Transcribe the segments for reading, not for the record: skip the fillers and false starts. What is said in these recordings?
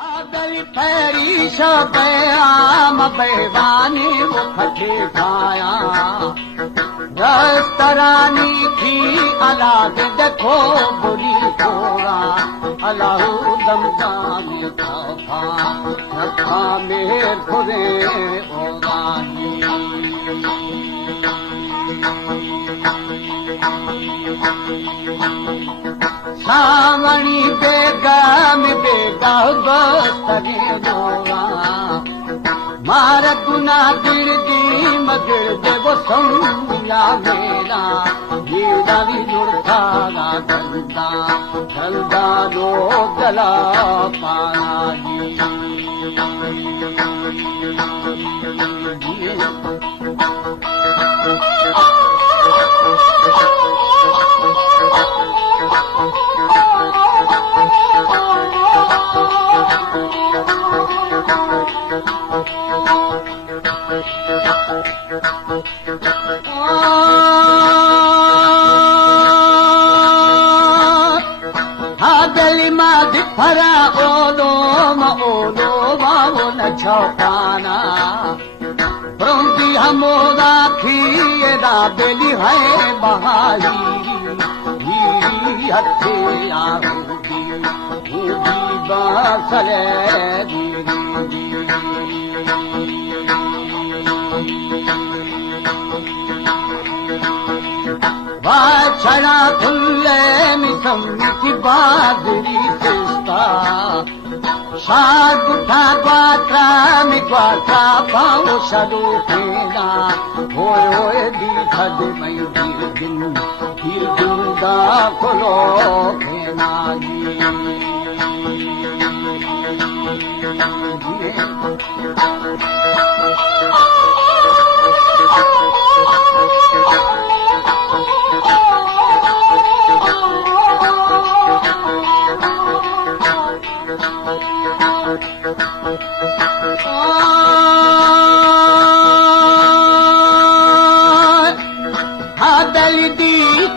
गली पैरी शबयाम बेवानी मुखठे खाया दस्तरानी थी अलाद देखो बुरी थोड़ा अलाहू दमता में था मेर खुदे ओगानी सावणी बेगम बस्तरे दोरा मार गुना दिल दी मगर देवो संगिया मेरा ये दावी जुड़ता गंदा गंदा लो गला पाना भरा ओलो बाबो न छपाना प्रोंदी हमोदा खीरा बेली है बहाई हथे आहुदी बासले बाछड़ा खुले निसमी बादरी शाग उठा ग्वात्रा में ग्वात्रा पाओ शरू फेना होए दी खद मई दिन दिल दुर्गा खोलो फेना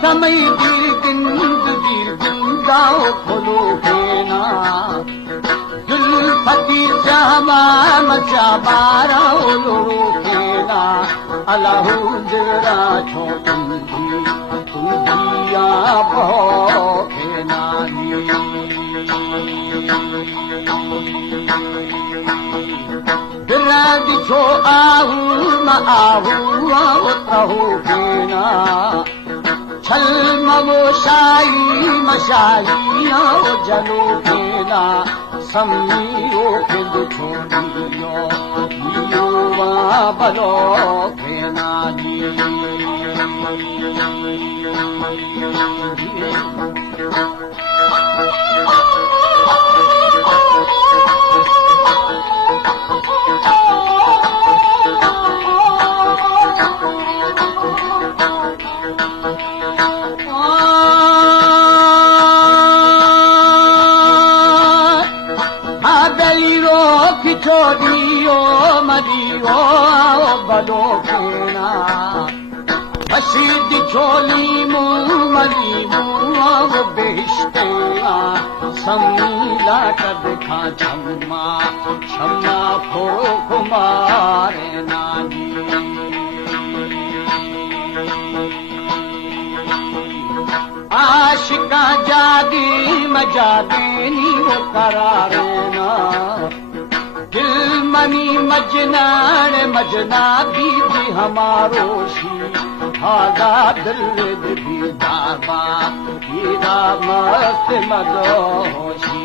समय जिंदाओ खोलो फेना दिल फकीर जमा मचा बारा लो फेना अलाहू जरा छोटिया बहो फेना दिल दिछो आहू न आहू फेना छल मवो शाही मशाही ओ जलो फेना समीओ फिर छोड़ियो यो वा बलो फेना छोड़ियो मरियो बलो फेना बशीद छोली मुँह मरी मुँह बेहिश्तेना समीला कद खा छम्मा छम्मा फो कुमारे नानी आशिका जादी मजादेनी वो करारे ना दिल मनी मजना भी हमारो शी हादा दिल भी दाबा हीरा मस्त मदोशी